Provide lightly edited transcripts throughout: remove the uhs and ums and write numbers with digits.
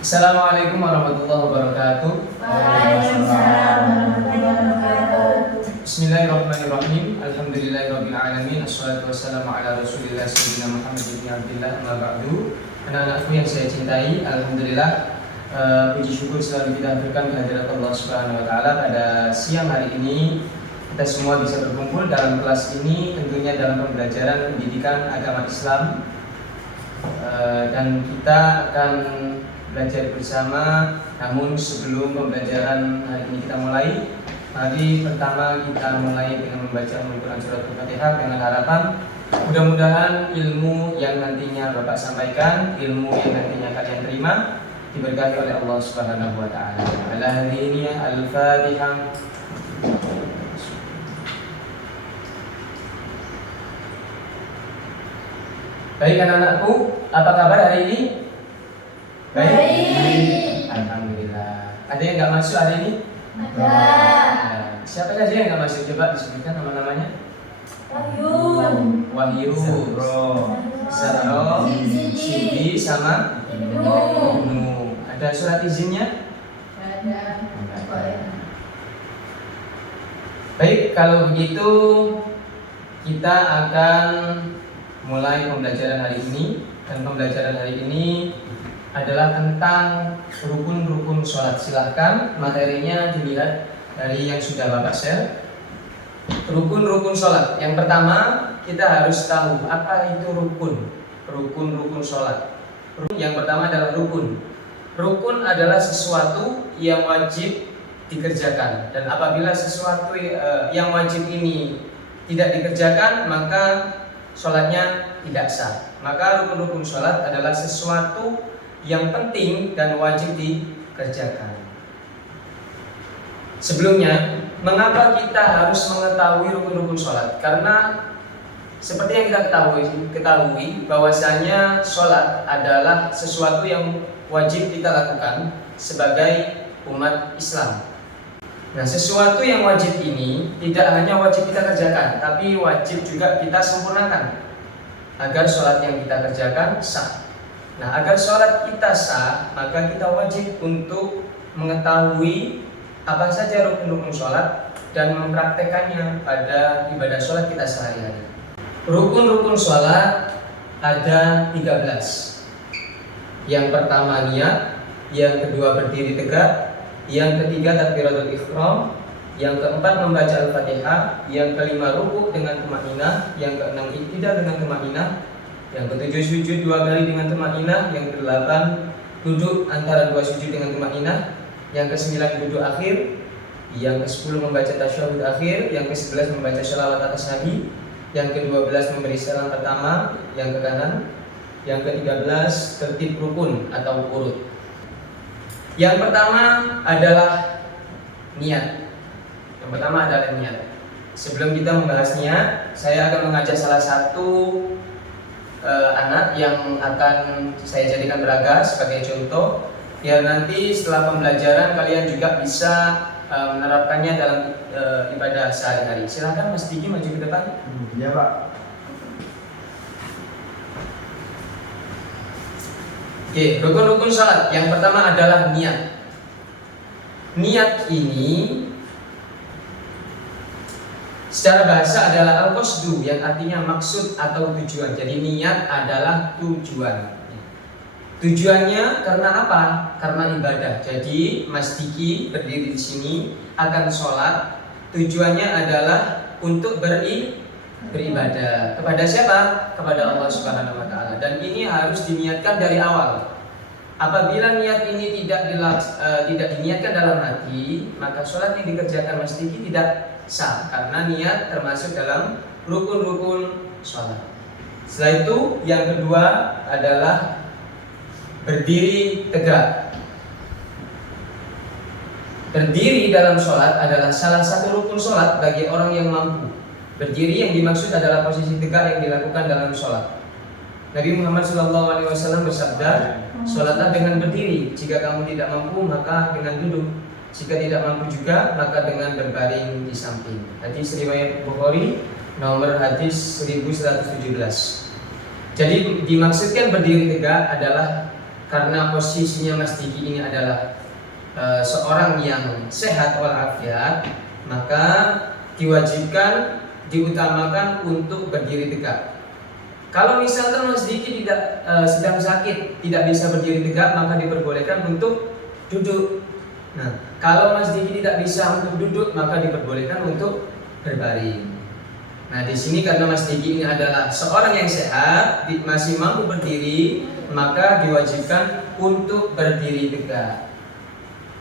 Assalamualaikum warahmatullahi wabarakatuh. Waalaikumsalam warahmatullahi wabarakatuh. Bismillahirrahmanirrahim. Alhamdulillahirabbil alamin. Wassalatu wassalamu ala Rasulillah sayyidina Muhammad bin Abdillah amma ba'du. Anak-anakku yang saya cintai, alhamdulillah puji syukur selalu kita haturkan kehadirat Allah Subhanahu wa taala pada siang hari ini. Kita semua bisa berkumpul dalam kelas ini tentunya dalam pembelajaran pendidikan agama Islam. Dan kita akan belajar bersama. Namun sebelum pembelajaran hari ini kita mulai, mari pertama kita mulai dengan membaca Al-Quran surat Al-Fatihah dengan harapan mudah-mudahan ilmu yang nantinya Bapak sampaikan, ilmu yang nantinya kalian terima diberkahi oleh Allah Subhanahu wa taala. Ala hadhihi Al-Fatihah. Baik anak-anakku, apa kabar hari ini? Baik. Alhamdulillah. Ada yang nggak masuk hari ini? Ada. Nah, siapa saja yang nggak masuk? Coba disebutkan nama-namanya. Wahyu, Zahro, Sidi, sama Ibnu. Ada surat izinnya? Ada. Baik, kalau begitu kita akan mulai pembelajaran hari ini. Dan pembelajaran hari ini adalah tentang rukun-rukun sholat. Silahkan materinya dilihat dari yang sudah Bapak share. Rukun-rukun sholat. Yang pertama kita harus tahu apa itu rukun. Rukun-rukun sholat. Yang pertama adalah rukun. Rukun adalah sesuatu yang wajib dikerjakan. Dan apabila sesuatu yang wajib ini tidak dikerjakan, maka sholatnya tidak sah. Maka rukun-rukun sholat adalah sesuatu yang penting dan wajib dikerjakan. Sebelumnya, mengapa kita harus mengetahui rukun-rukun sholat? Karena seperti yang kita ketahui bahwasanya sholat adalah sesuatu yang wajib kita lakukan sebagai umat Islam. Nah, sesuatu yang wajib ini tidak hanya wajib kita kerjakan, tapi wajib juga kita sempurnakan agar sholat yang kita kerjakan sah. Nah, agar sholat kita sah, maka kita wajib untuk mengetahui apa saja rukun-rukun sholat dan mempraktekannya pada ibadah sholat kita sehari-hari. Rukun-rukun sholat ada 13. Yang pertama niat, yang kedua berdiri tegak, yang ketiga takbiratul ihram, yang keempat membaca Al-Fatihah, yang kelima rukuk dengan tumaninah, yang keenam iktidal dengan tumaninah, yang ketujuh sujud 2 kali dengan tumaninah, yang kedelapan duduk antara 2 sujud dengan tumaninah, yang kesembilan duduk akhir, yang ke-10 membaca tasyahud akhir, yang ke-11 membaca sholawat atas Nabi, yang ke-12 memberi salam pertama yang ke kanan, yang ke-13 tertib rukun atau urut. Yang pertama adalah niat. Yang pertama adalah niat. Sebelum kita membahas niat, saya akan mengajak salah satu anak yang akan saya jadikan beraga sebagai contoh. Ya, nanti setelah pembelajaran kalian juga bisa menerapkannya dalam ibadah sehari-hari. Silakan Mas Diki maju ke depan. Iya Pak. Oke, rukun-rukun sholat. Yang pertama adalah niat. Niat ini secara bahasa adalah al-qasdu, yang artinya maksud atau tujuan. Jadi niat adalah tujuan. Tujuannya karena apa? Karena ibadah. Jadi Mas Diki berdiri di sini akan sholat. Tujuannya adalah untuk beribadah. Kepada siapa? Kepada Allah Subhanahu wa taala. Dan ini harus diniatkan dari awal. Apabila niat ini tidak diniatkan dalam hati, maka sholat yang dikerjakan Mas Diki tidak sah, karena niat termasuk dalam rukun-rukun sholat. Setelah itu yang kedua adalah berdiri tegak. Berdiri dalam sholat adalah salah satu rukun sholat bagi orang yang mampu. Berdiri yang dimaksud adalah posisi tegak yang dilakukan dalam sholat. Nabi Muhammad SAW bersabda, sholatlah dengan berdiri. Jika kamu tidak mampu, maka dengan duduk. Jika tidak mampu juga, maka dengan berbaring di samping. Hadis riwayat Bukhari, nomor hadis 1117. Jadi dimaksudkan berdiri tegak adalah karena posisinya Mas Diki ini adalah seorang yang sehat walafiat, maka diwajibkan, diutamakan untuk berdiri tegak. Kalau misalkan Mas Diki tidak sedang sakit, tidak bisa berdiri tegak, maka diperbolehkan untuk duduk. Nah, kalau Mas Diki tidak bisa untuk duduk, maka diperbolehkan untuk berbaring. Nah, di sini karena Mas Diki ini adalah seorang yang sehat, masih mampu berdiri, maka diwajibkan untuk berdiri tegak.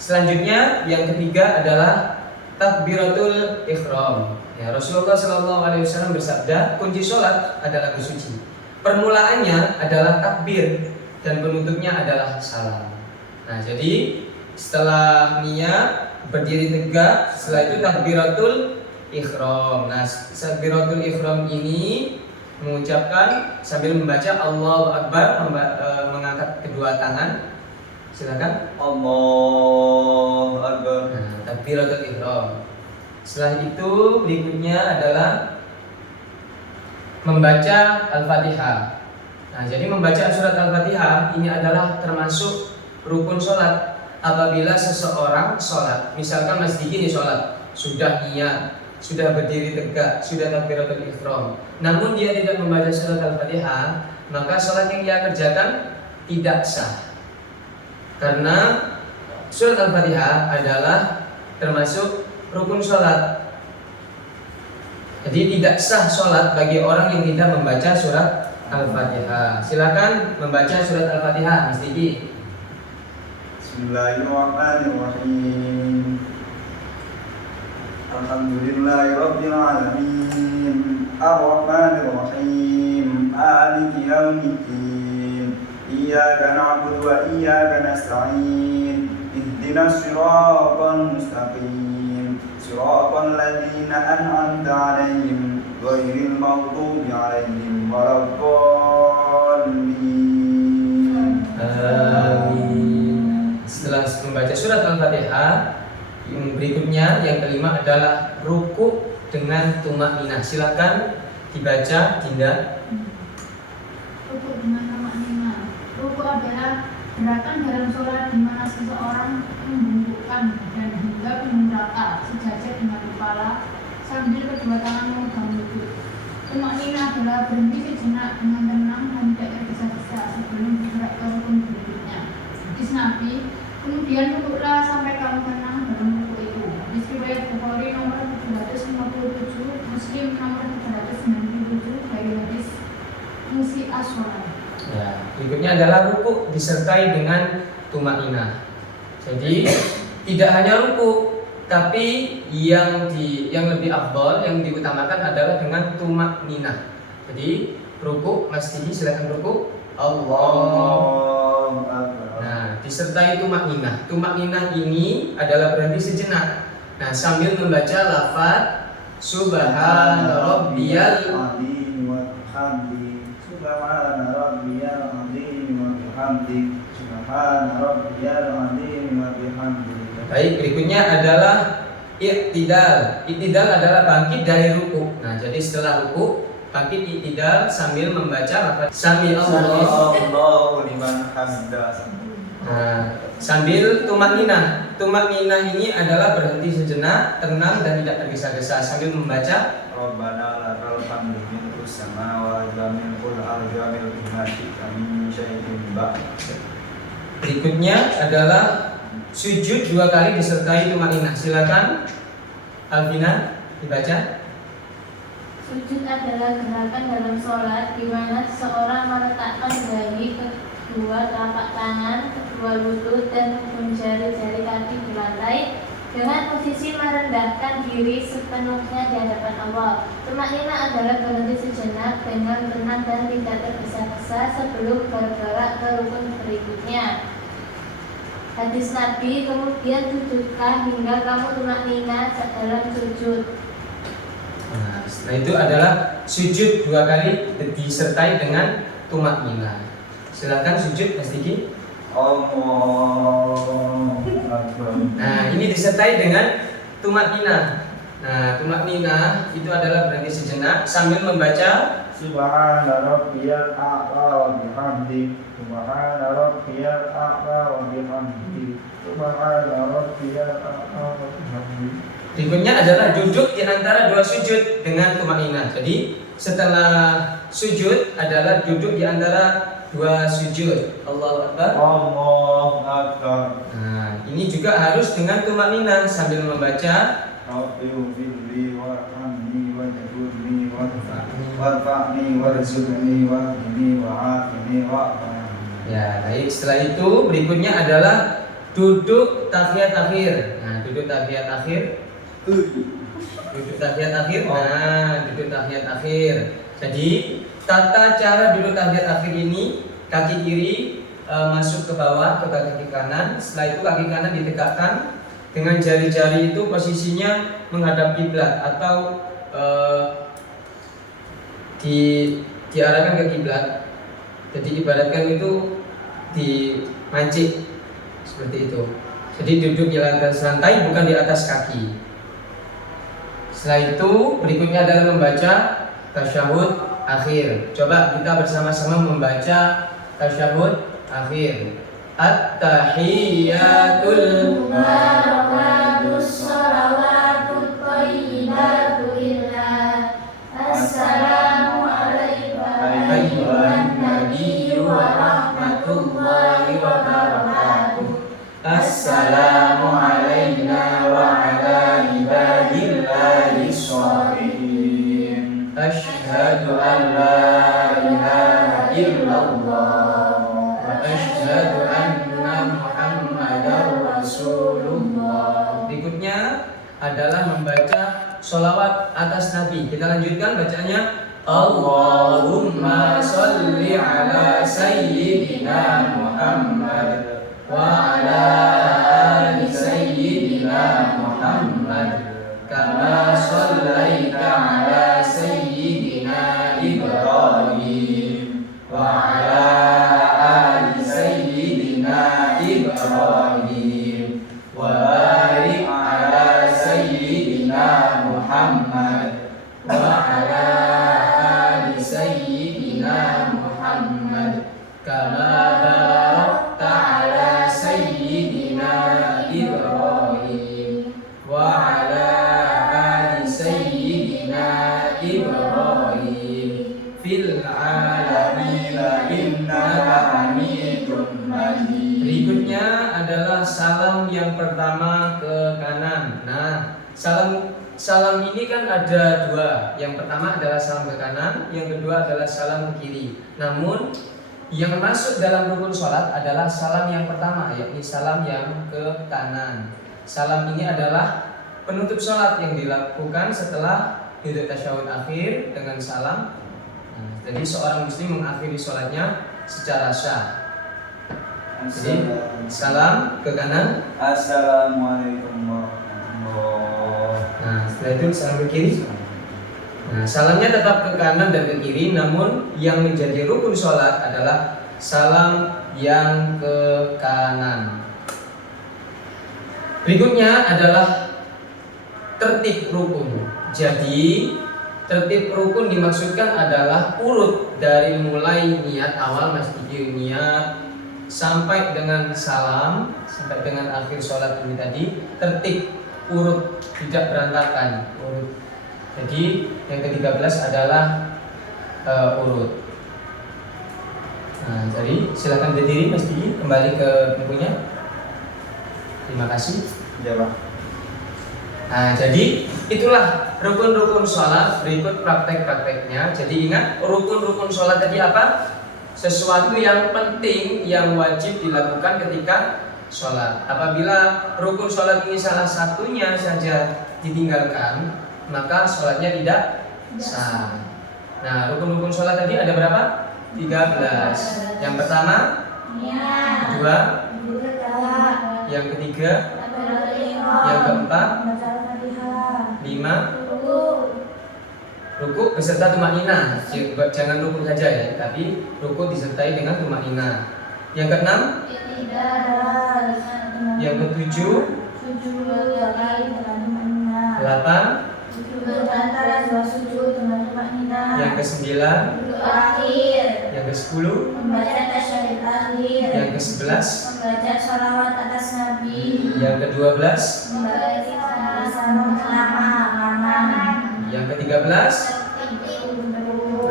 Selanjutnya yang ketiga adalah takbiratul ihram. Ya, Rasulullah SAW bersabda, kunci sholat adalah bersuci. Permulaannya adalah takbir dan penutupnya adalah salam. Nah, jadi setelah niat berdiri tegak, setelah itu takbiratul ihram. Nah, takbiratul ihram ini mengucapkan sambil membaca Allahu Akbar, mengangkat kedua tangan. Silakan. Allahu Akbar. Nah, takbiratul ihram. Setelah itu berikutnya adalah membaca Al-Fatihah. Nah, jadi membaca surat Al-Fatihah ini adalah termasuk rukun sholat. Apabila seseorang sholat, misalkan Mas Diki ini sholat, sudah niat, sudah berdiri tegak, sudah takbiratul ihram, namun dia tidak membaca surat Al-Fatihah, maka sholat yang dia kerjakan tidak sah. Karena surat Al-Fatihah adalah termasuk rukun sholat. Jadi tidak sah sholat bagi orang yang tidak membaca surat Al-Fatihah. Silakan membaca surat Al-Fatihah, Mas Diki. Bismillahirrahmanirrahim. Alhamdulillahirabbil alamin. Arrahmanirrahim. Maliki yaumiddin. Iyyaka na'budu wa iyyaka nasta'in. Ihdinas siratal mustaqim. Siratal ladzina an'amta 'alaihim ghairil maghdubi 'alaihim waladdallin. Amin. Setelah membaca surat Al-Fatihah, yang berikutnya yang kelima adalah ruku dengan tumakninah. Silakan dibaca, Dinda. Ruku dengan tumakninah. Ruku adalah gerakan dalam sholat di mana seseorang membungkukkan dan hingga punggung rata sejajar dengan kepala sambil kedua tangan memegang lutut. Tumakninah adalah berhenti sejenak dengan tenang dan tidak tergesa-gesa sebelum bergerak ke rukun berikutnya. Hadis Nabi, kemudian duduklah sampai kamu tenang dalam ruku itu. Hadis riwayat Bukhari nomor 757, Muslim nomor 397 dari hadis Musi Aswalan. Ya, berikutnya adalah ruku disertai dengan tumakninah. Jadi tidak hanya ruku, tapi yang lebih afdol, yang diutamakan adalah dengan tumakninah. Jadi ruku, Mas Diki silakan ruku. Allahu Akbar. Nah, disertai tumakninah. Tumakninah ini adalah berhenti sejenak. Nah, sambil membaca lafaz Subhana Rabbiyal azim wa bihamdi. Subhana Rabbiyal azim wa bihamdi. Subhana Rabbiyal azim wa bihamdi. Baik, berikutnya adalah i'tidal. I'tidal adalah bangkit dari ruku. Nah, jadi setelah ruku, bangkit i'tidal sambil membaca lafaz Sami Allahu liman hamidah. Nah, sambil tumakninah. Tumakninah ini adalah berhenti sejenak, tenang dan tidak tergesa-gesa sambil membaca Rabbana lakal hamdu mil'us samawati wa mil'ul ardi wa mil'u ma syi'ta min syai'in ba'd. Berikutnya adalah sujud 2 kali disertai tumakninah. Silakan Alvina dibaca. Sujud adalah gerakan dalam sholat di mana seseorang meletakkan dahi kedua telapak tangan, kedua lutut dan ujung jari-jari kaki di lantai dengan posisi merendahkan diri sepenuhnya di hadapan Allah. Tumakninah adalah berhenti sejenak dengan tenang dan tidak tergesa-gesa sebelum bergerak ke rukun berikutnya. Hadis Nabi, kemudian duduklah hingga kamu tumakninah dalam sujud. Nah, setelah itu adalah sujud 2 kali disertai dengan tumakninah. Silakan sujud, Mas Diki. Allahu Akbar. Nah, ini disertai dengan tumakninah. Nah, tumakninah itu adalah berhenti sejenak sambil membaca Subhana Rabbiyal a'la wa bihamdi. Subhana rabbiyal a'la wa bihamdihi. Subhana rabbiyal a'la wa bihamdihi. Berikutnya adalah duduk di antara dua sujud dengan tumaninah. Jadi setelah sujud adalah duduk di antara dua sujud. Allahu Akbar. Allahu Akbar. Nah, ini juga harus dengan tumaninah sambil membaca. Rabbi ufirli warhamni wajburni warfa'ni warzuqni wahdini wa'afini wa'afini. Ya, baik. Setelah itu berikutnya adalah duduk tahiyat akhir. Nah, duduk tahiyat akhir. Duduk tahiyat akhir. Nah, duduk tahiyat akhir. Jadi tata cara duduk tahiyat akhir ini, kaki kiri masuk ke bawah ke kaki kanan. Setelah itu kaki kanan ditegakkan dengan jari-jari itu posisinya menghadap kiblat atau diarahkan ke kiblat. Jadi ibaratkan itu dimancing seperti itu. Jadi duduk di atas lantai bukan di atas kaki. Setelah itu berikutnya adalah membaca tasyahud akhir. Coba kita bersama-sama membaca tasyahud akhir. At-tahiyyatul Mubarakatus shalawatut thayyibatu lillah. Assalamu alayka ayyuhan nabiyyu wa rahmatullahi wa barakatuh. Assalamu alayna wa ala ibadillahi sholihin. Asyhadu an la ilaha illallah wa asyhadu anna Muhammadar Rasulullah. Berikutnya adalah membaca sholawat atas Nabi. Kita lanjutkan bacanya. Allahumma sholli ala sayyidina Muhammad wa ala ali sayyidina Muhammad kama shallaita ala sayyidina Ibrahim wa ala ali sayyidina Ibrahim wa barik ala sayyidina Muhammad wa ala ali sayyidina Muhammad kama barakta ala sayyidina Ibrahim wa ala ali sayyidina Ibrahim fil alamin innaka Hamidum Majid. Berikutnya adalah salam yang pertama ke kanan. Nah, salam ini kan ada dua. Yang pertama adalah salam ke kanan, yang kedua adalah salam ke kiri. Namun yang masuk dalam rukun sholat adalah salam yang pertama, yakni salam yang ke kanan. Salam ini adalah penutup sholat yang dilakukan setelah duduk tasyahud akhir dengan salam. Jadi seorang muslim mengakhiri sholatnya secara sah. Jadi salam ke kanan. Assalamualaikum warahmatullahi. Nah, setelah itu salam ke kiri. Nah, salamnya tetap ke kanan dan ke kiri, namun yang menjadi rukun sholat adalah salam yang ke kanan. Berikutnya adalah tertib rukun. Jadi tertib rukun dimaksudkan adalah urut dari mulai niat awal masjid niat sampai dengan salam, sampai dengan akhir sholat ini tadi, tertib urut, tidak berantakan urut. Jadi yang ke-13 adalah urut. Nah, jadi silakan berdiri Mas Didi, kembali ke bukunya. Terima kasih. Ya, Pak. Nah, jadi itulah rukun-rukun sholat. Berikut praktek-prakteknya. Jadi ingat, rukun-rukun sholat tadi apa? Sesuatu yang penting, yang wajib dilakukan ketika sholat. Apabila rukun sholat ini salah satunya saja ditinggalkan, maka sholatnya tidak sah. Nah, rukun-rukun sholat tadi ada berapa? 13. Yang pertama, kedua, yang ketiga, yang keempat, 5, ruku beserta tumaninah. Jangan ruku saja ya, tapi ruku disertai dengan tumaninah. Yang keenam, yang ketujuh, 8, yang ke-9, Yang ke-10, membaca tasyahud akhir, yang ke-11, membaca sholawat atas Nabi, yang ke-12, membaca salam pertama, yang ke-13.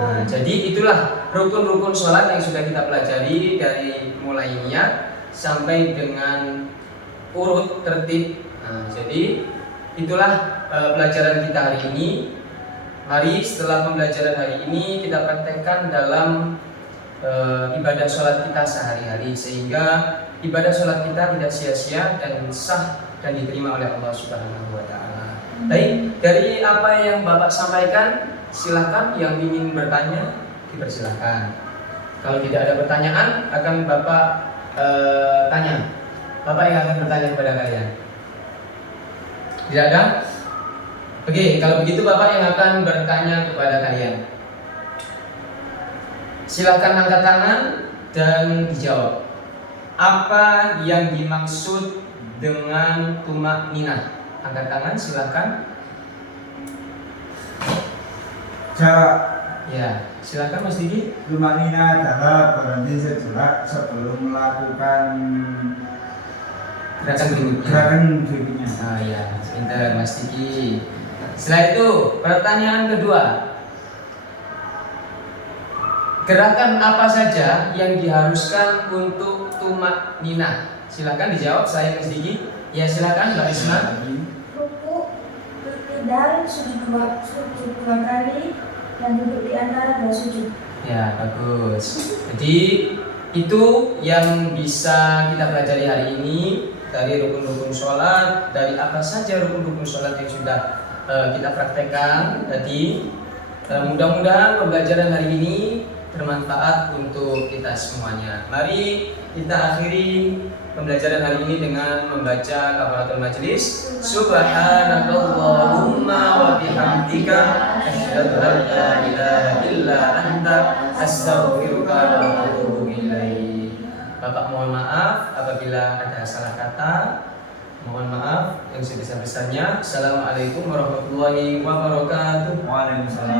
Nah, jadi itulah rukun-rukun sholat yang sudah kita pelajari dari mulai niat sampai dengan urut tertib. Nah, jadi itulah pelajaran kita hari ini. Mari setelah pembelajaran hari ini kita praktekkan dalam ibadah sholat kita sehari-hari sehingga ibadah sholat kita tidak sia-sia dan sah dan diterima oleh Allah Subhanahu wa taala. Baik, dari apa yang Bapak sampaikan, silakan yang ingin bertanya dipersilakan. Kalau tidak ada pertanyaan akan Bapak tanya. Bapak yang akan bertanya kepada kalian. Tidak ada? Oke, kalau begitu Bapak yang akan bertanya kepada kalian. Silakan angkat tangan dan dijawab. Apa yang dimaksud dengan tumak ninah? Angkat tangan, silakan. Jawab. Ya, silakan Mas Diki. Tumak nina adalah berhenti sejenak sebelum melakukan Gerakan berikutnya. gerakan berikutnya. Ah ya, pintar Mas Diki. Setelah itu, pertanyaan kedua. Gerakan apa saja yang diharuskan untuk tumak ninah? Silakan dijawab saya Mas Diki. Ya, silakan Mbak Risma. ruku, i'tidal, sujud dua kali, dan duduk di antara dua sujud. Ya, bagus. Jadi itu yang bisa kita pelajari hari ini dari rukun-rukun sholat, dari apa saja rukun-rukun sholat yang sudah kita praktekkan tadi. Mudah-mudahan pembelajaran hari ini bermanfaat untuk kita semuanya. Mari kita akhiri pembelajaran hari ini dengan membaca kafaratul majelis. Subhanakallahumma wa bihamdika asyhadu an la ilaha illa anta astaghfiruka wa atubu ilaik. Bapak mohon maaf apabila ada salah kata. Mohon maaf yang sebesar-besarnya. Assalamualaikum warahmatullahi wabarakatuh. Waalaikumsalam.